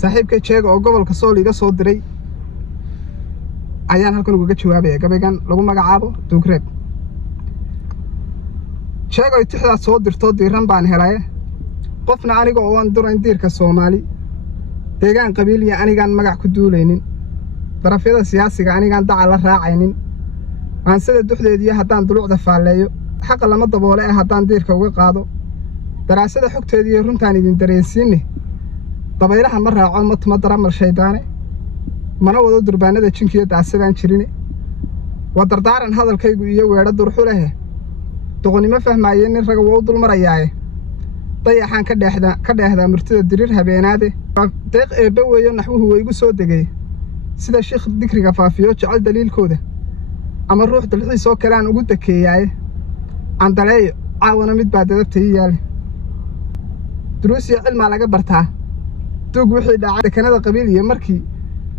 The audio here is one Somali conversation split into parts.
saaxiibkay jeego oo gobolka Sool iga soo diray ayaan halkan uga jawaabaya gabaygan lagu magacaabo Duugreeb. jeego tixda soo dirto diiran baan helay qofna aniga oo aan durayn diirka Soomaali deegaan qabiil iyo anigaan magac ku duulaynin darafyada siyaasiga anigaan dacal la raacaynin aan sida duxdeedii haddaan dulucda faaleeyo xaq lama daboole haddaan diirka uga qaado daraasada xogteedii runtaan idin dareensiinay dabaylaha ma raaco ma tuma daramal shaydaane mana wado durbaanada jinkiyo daasadaan jirine waa dardaaran hadalkaygu iyo weedho durxu leh doqonimo fahmaayeen nin raga waa u dulmarayaaye dayaxaan ka dheehdaa murtida dirir habeenaade deeq eebbe weeyo naxwuhu way igu soo degay sida sheekh dikriga faafiyo jecel daliilkooda ama ruux dalxiis oo kale aan ugu dakeeyaaye aan daleeyo caawana mid baa dadabta ii yaale duruus iyo cilmaa laga bartaa duug wixii dhacay dekanada qabiil iyo markii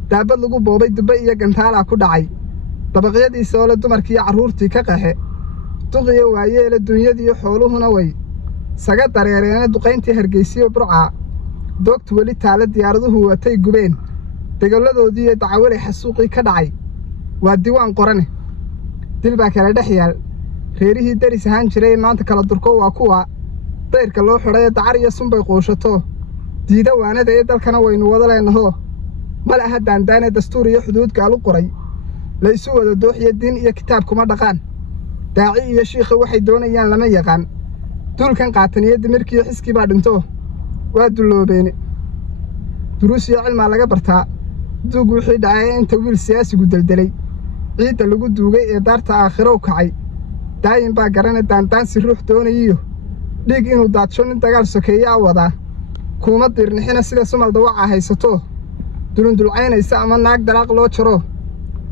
daabad lagu boobay dubbe iyo gantaalaa ku dhacay dabaqyadiisa oo le dumarkii iyo carruurtii ka qaxe duqiyo waayeele dunyadiiyo xooluhuna way saga dareereene duqayntii hargeysiyo burcaa doogtu weli taale diyaaraduhu watay gubeen degalladoodii iyo dacawalay xasuuqii ka dhacay waa diiwaan qorane dil baa kala dhex yaal reerihii daris ahaan jiray maanta kala durko waa kuwa dayrka loo xidhay dacar iyo sunbay quushato diida waanada ee dalkana waynu wada leenahoo mal aha daandaane dastuur iyo xuduud gaal u qoray la isu wada dooxiyo diin iyo kitaab kuma dhaqaan daaci iyo shiikha waxay doonayaan lama yaqaan duulkan qaatan iyo dimirkiiyo xiskii baa dhinto waa dulloobeene duruus iyo cilmaa laga bartaa duug wixii dhacay inta wiil siyaasigu deldelay ciidda lagu duugay ee daarta aakhiro u kacay daayin baa garane daandaansi ruux doonayiyo dhiig inuu daadsho nin dagaal sokeeyaa wadaa kuuma diirnixina sida sumal dawaca haysato dulundulcaynaysa ama naag dalaaq loo jaro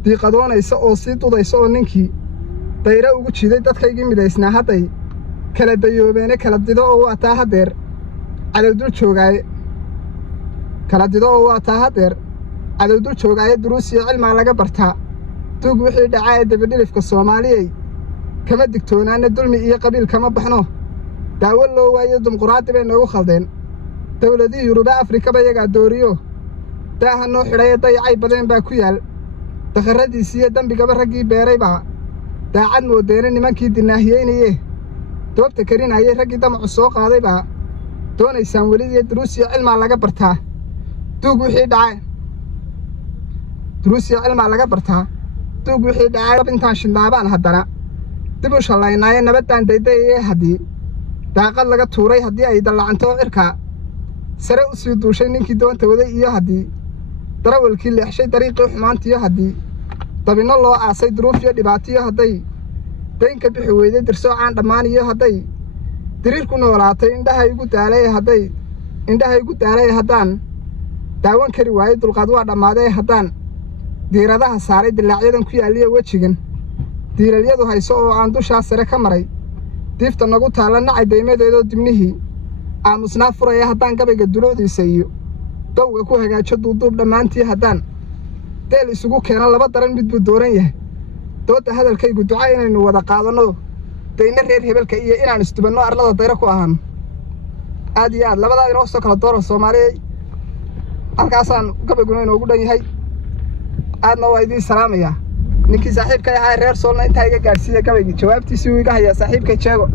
diiqadoonaysa oo sii dudaysa oo ninkii dayre ugu jiiday dadkaygii midaysnaa hadday kala dayoobeene kala dido oo waataa haddeer cadowdul joogaaye cadowdul joogaaye duruus iyo cilmaa laga bartaa duug wixii dhacaa ee dabadhilifka soomaaliyey kama digtoonaane dulmi iyo qabiil kama baxno daawo loo waayo dimuquraadi bay noogu khaldeen dawladihii yuruba afrikaba yagaa dooriyo daaha noo xidhaye dayacay badeen baa ku yaal dakharradiisii iyo dembigaba raggii beeray baa daacad moodeene nimankii dinaahiyeynayee doobta karinayay raggii damacu soo qaaday baa doonaysaan weli iyo duruus iyo cilmaa laga bartaa duug wixii dhacay intaan shidnaabaan haddana dib u shallaynaaye nabaddaan daydayayee haddii daaqad laga tuuray haddii ay dallacanto cirkaa sare u sii duushay ninkii doonta waday iyo haddii darawalkii leexshay dariiqii xumaantiyo haddii dabinno loo aasay duruuf iyo dhibaatiyo hadday daynka bixi weyday dirsoocaan dhammaan iyo hadday diriir ku noolaatay indhaha igu daalay haddaan daawan kari waayey dulqaad waa dhammaaday haddaan diiradaha saaray dilaacyadan ku yaalliyo wejigan diiralyadu hayso oo aan dushaa sare ka maray diifta nagu taalla nacay daymadeedoo dibnihii aamusnaa furaya haddaan gabayga dulucdiisa iyo dawga ku hagaajo duuduub dhammaantii haddaan deel isugu keeno laba daran mid buu dooran yahay doodda hadalkaygu duca inaynu wada qaadanno dayna reer hebelka iyo inaan istubanno arlada dayra ku ahaano aad iyo aad labadaa inoo soo kala doora soomaaliyey halkaasaan gabayguna inoogu dhan yahay aadna waa idiin salaamayaa ninkii saaxiibkay ahaa reer Soolna intaa iga gaarsiiyay gabaygii jawaabtiisii uu iga hayaa saaxiibkay jeego